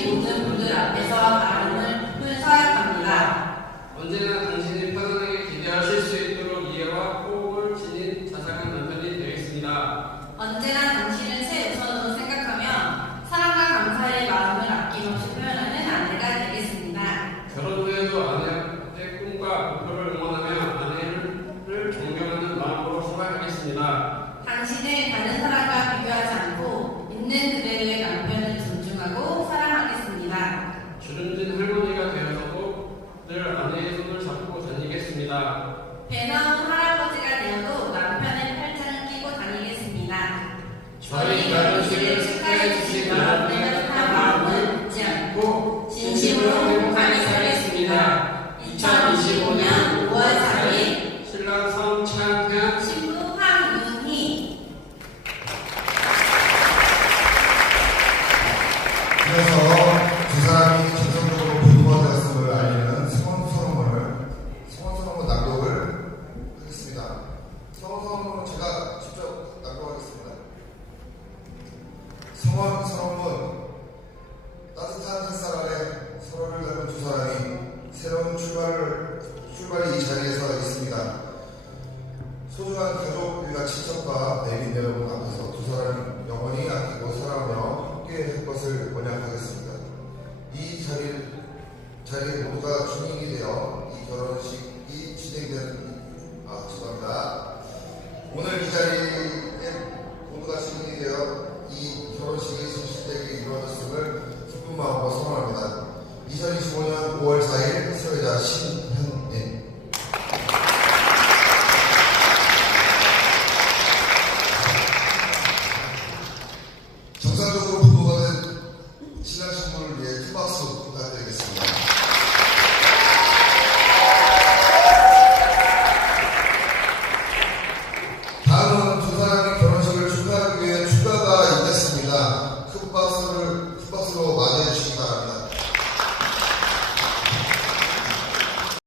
모든 분들 앞에서 발언을 사약합니다. 언제나 성원 서러운 따뜻한 햇살 아래 서로를 닮은 두 사람이 새로운 출발이 이 자리에서 있습니다. 소중한 가족, 일가, 친척과 내빈 여러분 앞에서 두 사람이 영원히 아끼고 사랑하며 함께할 것을 원약하겠습니다. 이 자리를 자리 모두가 주인이 되어 이 결혼식 2025년 5월 4일 사회자 신현민 정상적으로 부모가 된 신랑 신부를 위해 큰 박수 부탁드리겠습니다. 다음은 두 사람이 결혼식을 축하하기 위해 축가가 있겠습니다. 큰 박수를 큰 박수로 맞이해 주시기 바랍니다.